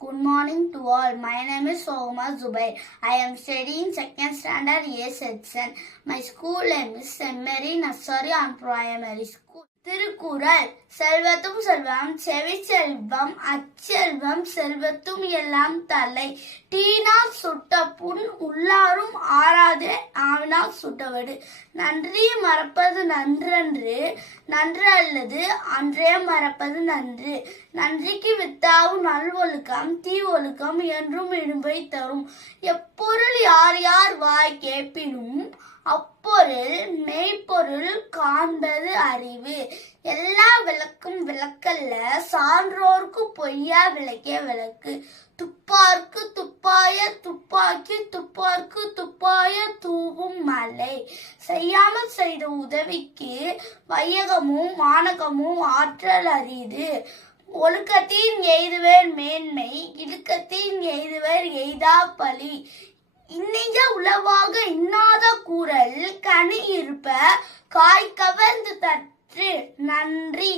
Good morning to all. My name is Sohma Zubair. I am studying second standard A section. My school name is St. Mary Nursery and Primary School. Thirukkural செல்வத்தும் செல்வம் செவி செல்வம் அச்செல்வம் செல்வத்தும் எல்லாம் தலை தீனால் சுட்ட புண் உள்ளாரும் ஆறாதே ஆவினால் சுட்டவடு நன்றி மறப்பது நன்றன்று நன்று அல்லது அன்றே மறப்பது நன்று நன்றிக்கு வித்தாவும் நல்வொழுக்கம் தீ ஒழுக்கம் என்றும் இடும்பை தரும் எப்பொருள் யார் யார் வாய் கேட்பினும் அப்பொருள் மெய்ப்பொருள் காண்பது அறிவு. எல்லா விளக்கும் விளக்கல்ல சான்றோர்க்கு பொய்யா விளக்கே விளக்கு. துப்பார்க்கு துப்பாய துப்பாக்கி துப்பார்க்கு துப்பாய தூவும் மலை. செய்யாமல் செய்த உதவிக்கு வையகமும் வானகமும் ஆற்றல் அரிது. ஒழுக்கத்தின் எய்துவர் மேன்மை இழுக்கத்தின் எய்துவர் எய்தா பழி. இன்னைய உளவாக இன்னாத கூறல் கனி இருப்ப காய் கவர்ந்து தற்று. நன்றி.